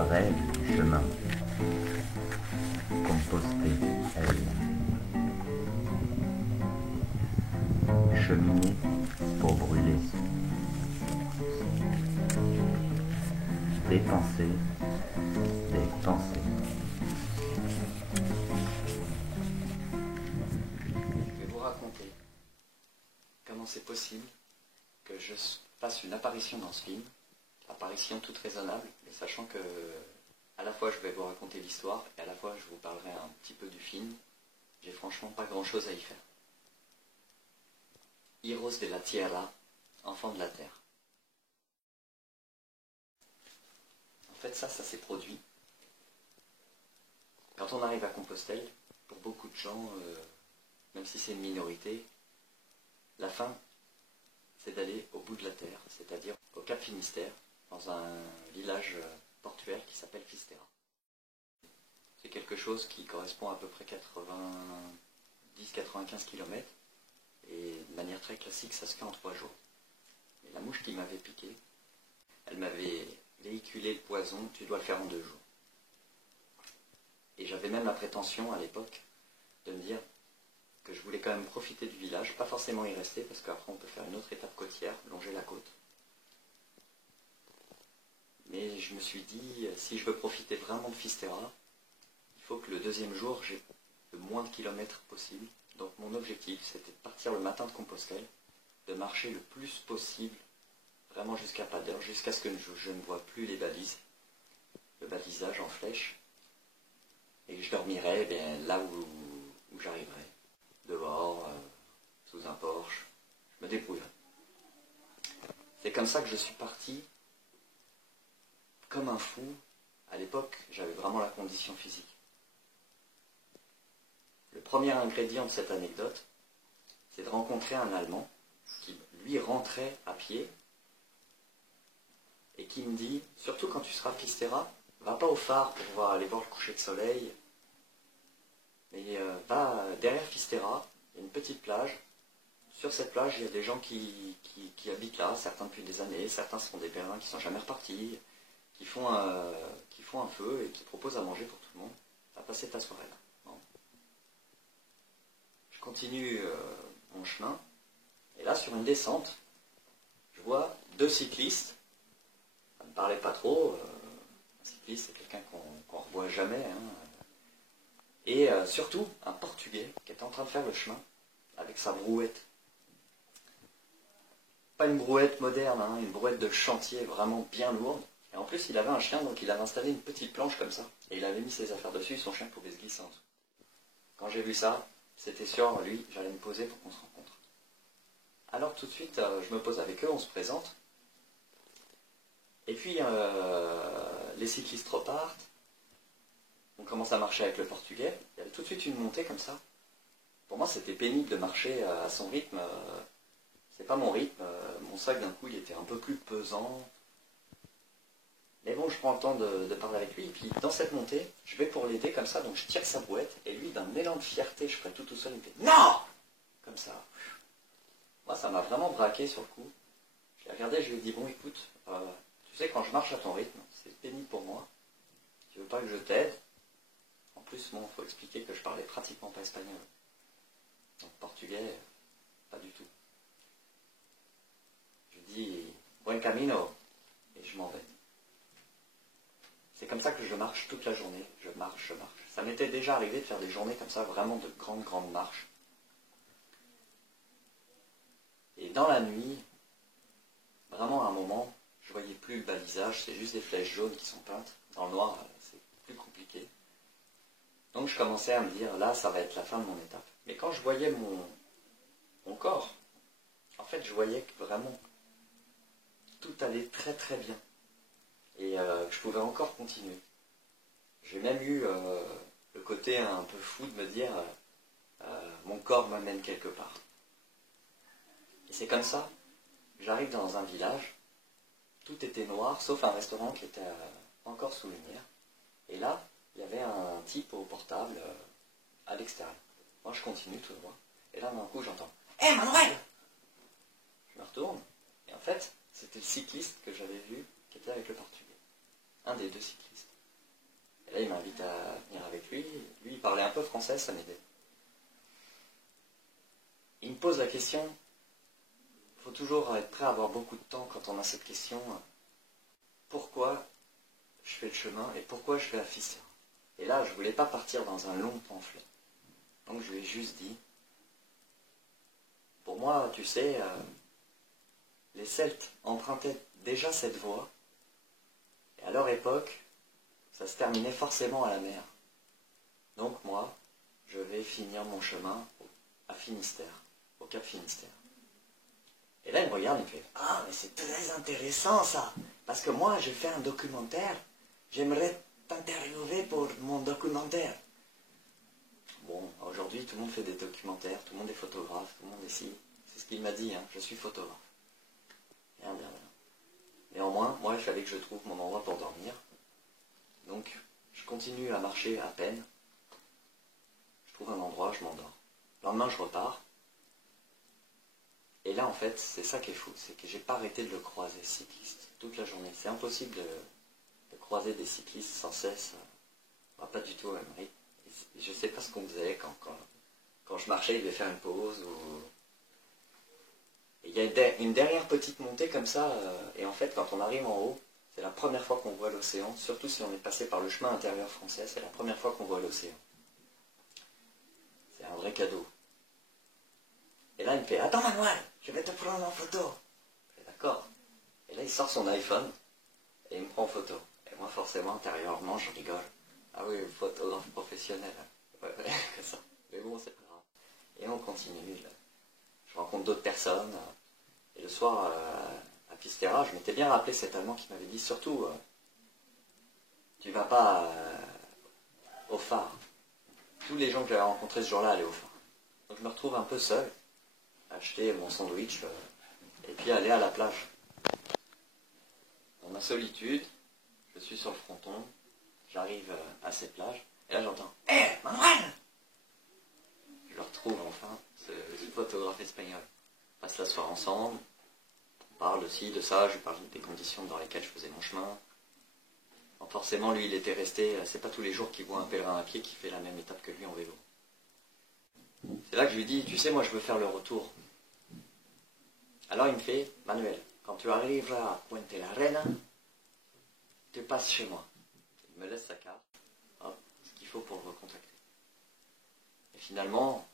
Bref chemin. Compostelle. Cheminer pour brûler. Dépenser des pensées. Je vais vous raconter comment c'est possible que je fasse une apparition dans ce film, apparition toute raisonnable, mais sachant que à la fois je vais vous raconter l'histoire et à la fois je vous parlerai un petit peu du film. J'ai franchement pas grand chose à y faire. Heroes de la Tierra, enfants de la terre. En fait ça s'est produit quand on arrive à Compostelle. Pour beaucoup de gens, même si c'est une minorité, la fin c'est d'aller au bout de la terre, c'est-à-dire au Cap Finistère, dans un village portuaire qui s'appelle Fisterra. C'est quelque chose qui correspond à peu près 90-95 km, et de manière très classique, ça se fait en 3 jours. Et la mouche qui m'avait piqué, elle m'avait véhiculé le poison, tu dois le faire en 2 jours. Et j'avais même la prétention à l'époque de me dire que je voulais quand même profiter du village, pas forcément y rester, parce qu'après on peut faire une autre étape côtière, longer la côte. Mais je me suis dit, si je veux profiter vraiment de Fisterra, il faut que le 2e jour, j'ai le moins de kilomètres possible. Donc mon objectif, c'était de partir le matin de Compostelle, de marcher le plus possible, vraiment jusqu'à pas d'heure, jusqu'à ce que je ne vois plus les balises, le balisage en flèche, et que je dormirai là où j'arriverai, dehors, sous un porche, je me débrouillerai. C'est comme ça que je suis parti, comme un fou. À l'époque, j'avais vraiment la condition physique. Le premier ingrédient de cette anecdote, c'est de rencontrer un Allemand qui, lui, rentrait à pied et qui me dit, surtout quand tu seras à Fisterra, va pas au phare pour aller voir le coucher de soleil, mais va derrière Fisterra, il y a une petite plage. Sur cette plage, il y a des gens qui habitent là, certains depuis des années, certains sont des pèlerins qui ne sont jamais repartis, qui font un feu et qui proposent à manger pour tout le monde. Va passer ta soirée là. Bon. Je continue mon chemin, et là, sur une descente, je vois 2 cyclistes. Ça ne me parlait pas trop. Un cycliste, c'est quelqu'un qu'on ne revoit jamais. Et surtout, un Portugais qui était en train de faire le chemin avec sa brouette. Pas une brouette moderne, une brouette de chantier vraiment bien lourde. Et en plus, il avait un chien, donc il avait installé une petite planche comme ça. Et il avait mis ses affaires dessus, son chien pouvait se glisser en dessous. Quand j'ai vu ça, c'était sûr, lui, j'allais me poser pour qu'on se rencontre. Alors tout de suite, je me pose avec eux, on se présente. Et puis, les cyclistes repartent. On commence à marcher avec le Portugais. Il y avait tout de suite une montée comme ça. Pour moi, c'était pénible de marcher à son rythme. C'est pas mon rythme. Mon sac, d'un coup, il était un peu plus pesant. Mais bon, je prends le temps de parler avec lui. Et puis, dans cette montée, je vais pour l'aider comme ça. Donc, je tire sa brouette. Et lui, d'un élan de fierté, je ferai tout seul. Il me fait « Non !» Comme ça. Moi, ça m'a vraiment braqué sur le coup. Je l'ai regardé, je lui ai dit « Bon, écoute, tu sais, quand je marche à ton rythme, c'est pénible pour moi. Tu veux pas que je t'aide ?» En plus, bon, il faut expliquer que je parlais pratiquement pas espagnol. Donc, portugais, pas du tout. Je dis « Buen camino » et je m'en vais. C'est comme ça que je marche toute la journée. Je marche. Ça m'était déjà arrivé de faire des journées comme ça, vraiment de grandes marches. Et dans la nuit, vraiment à un moment, je voyais plus le balisage, c'est juste des flèches jaunes qui sont peintes. Dans le noir, c'est plus compliqué. Donc je commençais à me dire, là, ça va être la fin de mon étape. Mais quand je voyais mon corps, en fait, je voyais que vraiment, tout allait très très bien. Et je pouvais encore continuer. J'ai même eu le côté un peu fou de me dire, mon corps m'amène quelque part. Et c'est comme ça, j'arrive dans un village, tout était noir, sauf un restaurant qui était encore sous lumière. Et là, il y avait un type au portable à l'extérieur. Moi, je continue tout droit. Et là, d'un coup, j'entends « Hé, Manuel !» Je me retourne. Et en fait, c'était le cycliste que j'avais vu qui était avec le Portugais. Un des 2 cyclistes. Et là, il m'invite à venir avec lui. Lui, il parlait un peu français, ça m'aidait. Il me pose la question, il faut toujours être prêt à avoir beaucoup de temps quand on a cette question. Pourquoi je fais le chemin et pourquoi je vais à Fissure? Et là, je ne voulais pas partir dans un long pamphlet. Donc je lui ai juste dit, pour moi, tu sais, les Celtes empruntaient déjà cette voie, et à leur époque, ça se terminait forcément à la mer. Donc moi, je vais finir mon chemin à Finistère, au Cap Finistère. Et là, il me regarde, il me fait, ah, mais c'est très intéressant ça, parce que moi, j'ai fait un documentaire, j'aimerais t'interviewer pour mon documentaire. Bon, aujourd'hui, tout le monde fait des documentaires, tout le monde est photographe, tout le monde est ci. C'est ce qu'il m'a dit, hein, je suis photographe. Bien, bien, bien. Néanmoins, moi, il fallait que je trouve mon endroit pour dormir. Donc, je continue à marcher à peine. Je trouve un endroit, je m'endors. Le lendemain, je repars. Et là, en fait, c'est ça qui est fou, c'est que j'ai pas arrêté de le croiser, cycliste, toute la journée. C'est impossible de croiser des cyclistes sans cesse. Pas du tout au même rythme. Et je sais pas ce qu'on faisait quand je marchais, il devait faire une pause. Et il y a une dernière petite montée comme ça, et en fait, quand on arrive en haut, c'est la première fois qu'on voit l'océan, surtout si on est passé par le chemin intérieur français, c'est la première fois qu'on voit l'océan. C'est un vrai cadeau. Et là, il me fait, attends Manuel, je vais te prendre en photo. Je fais, d'accord. Et là, il sort son iPhone, et il me prend en photo. Et moi, forcément, intérieurement, je rigole. Ah oui, photographe professionnel. Ouais, comme ça. Mais bon, c'est pas grave. Et on continue. Là. Je rencontre d'autres personnes. Et le soir, à Pistera, je m'étais bien rappelé cet Allemand qui m'avait dit, surtout, tu vas pas au phare. Tous les gens que j'avais rencontrés ce jour-là allaient au phare. Donc je me retrouve un peu seul, acheter mon sandwich, et puis aller à la plage. Dans ma solitude, je suis sur le fronton, j'arrive à ces plages, et là j'entends « Hé, Manuel !» Je le retrouve enfin, ce photographe espagnol. On passe la soirée ensemble, on parle aussi de ça, je lui parle des conditions dans lesquelles je faisais mon chemin. Bon, forcément, lui, il était resté, c'est pas tous les jours qu'il voit un pèlerin à pied qui fait la même étape que lui en vélo. C'est là que je lui dis, tu sais, moi je veux faire le retour. Alors il me fait, Manuel, quand tu arriveras à Puente la Reina, tu passes chez moi. Il me laisse sa carte, hop, ce qu'il faut pour le recontacter. Et finalement,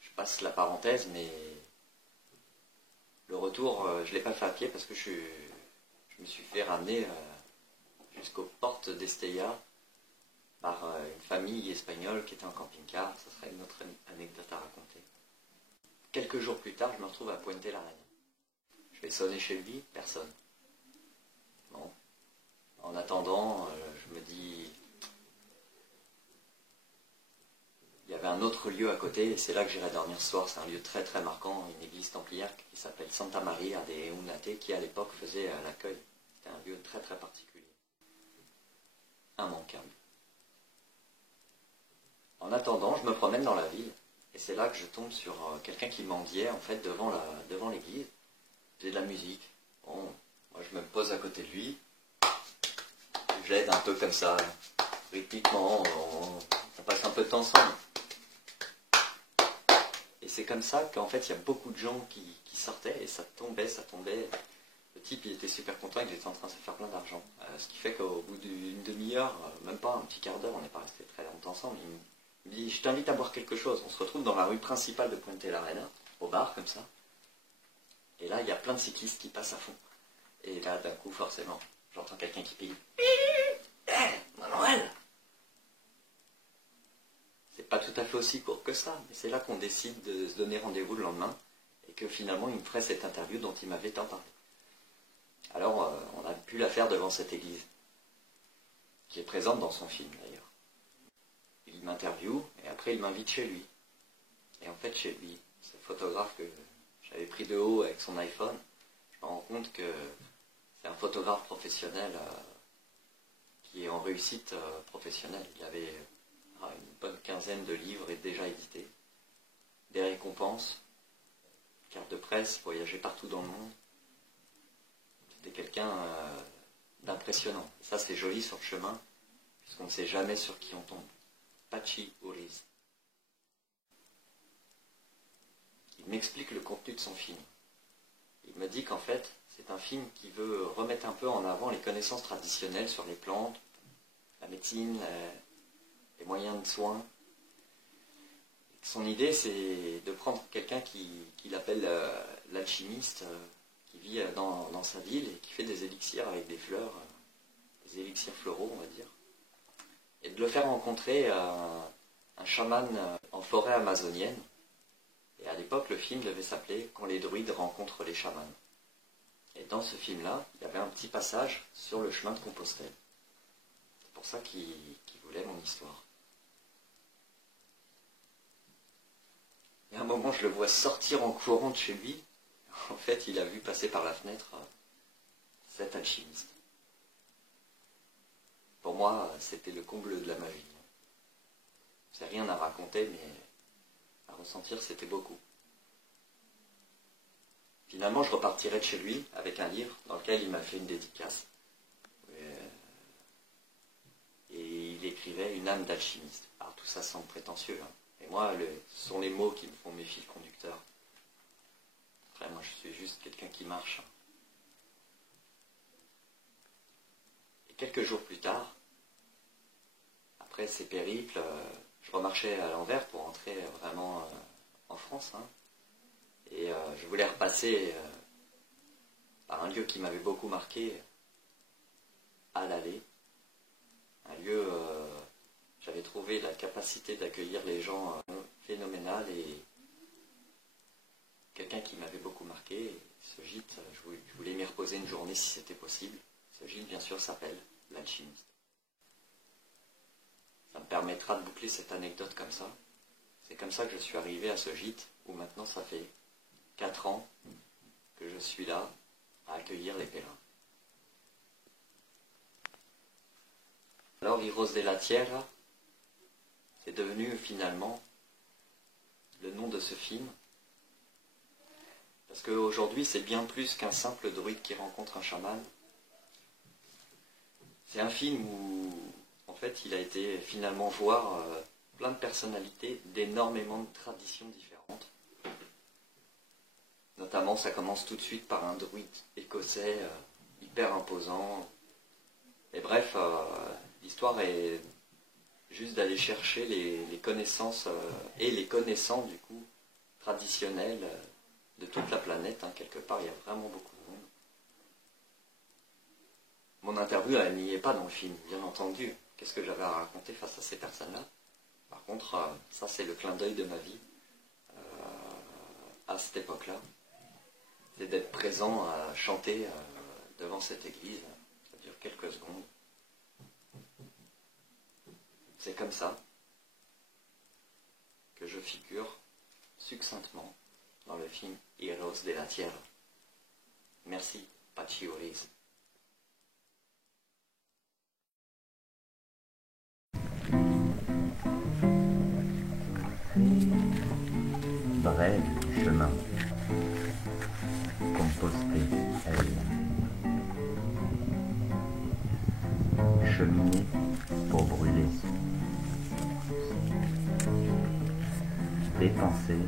je passe la parenthèse, mais le retour, je ne l'ai pas fait à pied parce que je me suis fait ramener jusqu'aux portes d'Estella par une famille espagnole qui était en camping-car. Ça serait une autre anecdote à raconter. Quelques jours plus tard, je me retrouve à Puente la Reina. Je vais sonner chez lui, personne. Bon. En attendant, je me dis, il y avait un autre lieu à côté, et c'est là que j'irai dormir ce soir. C'est un lieu très très marquant, une église templière qui s'appelle Santa Maria de Eunate, qui à l'époque faisait l'accueil. C'était un lieu très très particulier. Immanquable. En attendant, je me promène dans la ville, et c'est là que je tombe sur quelqu'un qui mendiait en fait devant l'église. Il faisait de la musique. Bon, moi je me pose à côté de lui, je l'aide un peu comme ça, rythmiquement, on passe un peu de temps ensemble. Et c'est comme ça qu'en fait il y a beaucoup de gens qui sortaient, et ça tombait. Le type il était super content, il était en train de se faire plein d'argent. Ce qui fait qu'au bout d'une demi-heure, même pas un petit quart d'heure, on n'est pas resté très longtemps ensemble, il me dit, je t'invite à boire quelque chose. On se retrouve dans la rue principale de Puente la Reina, au bar comme ça. Et là, il y a plein de cyclistes qui passent à fond. Et là, d'un coup, forcément, j'entends quelqu'un qui pille. Hé, Manuel! C'est pas tout à fait aussi court que ça, mais c'est là qu'on décide de se donner rendez-vous le lendemain, et que finalement, il me ferait cette interview dont il m'avait tant parlé. Alors, on a pu la faire devant cette église, qui est présente dans son film d'ailleurs. Il m'interviewe, et après, il m'invite chez lui. Et en fait, chez lui, ce photographe que j'avais pris de haut avec son iPhone, je me rends compte que c'est un photographe professionnel qui est en réussite professionnelle. Il avait une bonne quinzaine de livres déjà édités, des récompenses, cartes de presse, voyager partout dans le monde. C'était quelqu'un d'impressionnant. Ça, c'est joli sur le chemin, Parce qu'on ne sait jamais sur qui on tombe. Pachi Uriz. Il m'explique le contenu de son film. Il me dit qu'en fait, c'est un film qui veut remettre un peu en avant les connaissances traditionnelles sur les plantes, la médecine, les moyens de soins. Son idée, c'est de prendre quelqu'un qu'il appelle l'alchimiste, qui vit dans sa ville et qui fait des élixirs avec des fleurs, des élixirs floraux, on va dire, et de le faire rencontrer un chaman en forêt amazonienne. Et à l'époque, le film devait s'appeler « Quand les druides rencontrent les chamans ». Et dans ce film-là, il y avait un petit passage sur le chemin de Compostelle. C'est pour ça qu'il voulait mon histoire. Et à un moment, je le vois sortir en courant de chez lui. En fait, il a vu passer par la fenêtre cet alchimiste. Pour moi, c'était le comble de la magie. C'est rien à raconter, mais à ressentir, c'était beaucoup. Finalement, je repartirai de chez lui avec un livre dans lequel il m'a fait une dédicace. Et il écrivait « Une âme d'alchimiste ». Alors tout ça semble prétentieux, hein. Et moi, ce sont les mots qui me font mes fils conducteurs. Après, moi, je suis juste quelqu'un qui marche. Et quelques jours plus tard, après ces périples, je remarchais à l'envers pour rentrer vraiment en France. Hein. Et je voulais repasser par un lieu qui m'avait beaucoup marqué, à l'allée. Un lieu... j'avais trouvé la capacité d'accueillir les gens phénoménale et quelqu'un qui m'avait beaucoup marqué. Ce gîte, je voulais m'y reposer une journée si c'était possible. Ce gîte, bien sûr, s'appelle l'Alchimiste. Ça me permettra de boucler cette anecdote comme ça. C'est comme ça que je suis arrivé à ce gîte où maintenant ça fait 4 ans que je suis là à accueillir les pèlerins. Alors, Hijos de la Tierra, c'est devenu finalement le nom de ce film. Parce qu'aujourd'hui, c'est bien plus qu'un simple druide qui rencontre un chaman. C'est un film où, en fait, il a été finalement voir plein de personnalités, d'énormément de traditions différentes. Notamment, ça commence tout de suite par un druide écossais, hyper imposant. Et bref, l'histoire est juste d'aller chercher les connaissances et les connaissants, du coup, traditionnels de toute la planète. Hein. Quelque part, il y a vraiment beaucoup de monde. Mon interview, elle n'y est pas dans le film, bien entendu. Qu'est-ce que j'avais à raconter face à ces personnes-là? Par contre, ça, c'est le clin d'œil de ma vie à cette époque-là. C'est d'être présent à chanter devant cette église. Ça dure quelques secondes. C'est comme ça que je figure succinctement dans le film Hijos de la Tierra. Merci, Pachi Uriz. Brève du chemin. Compostelle. Cheminée pour brûler. Dépenser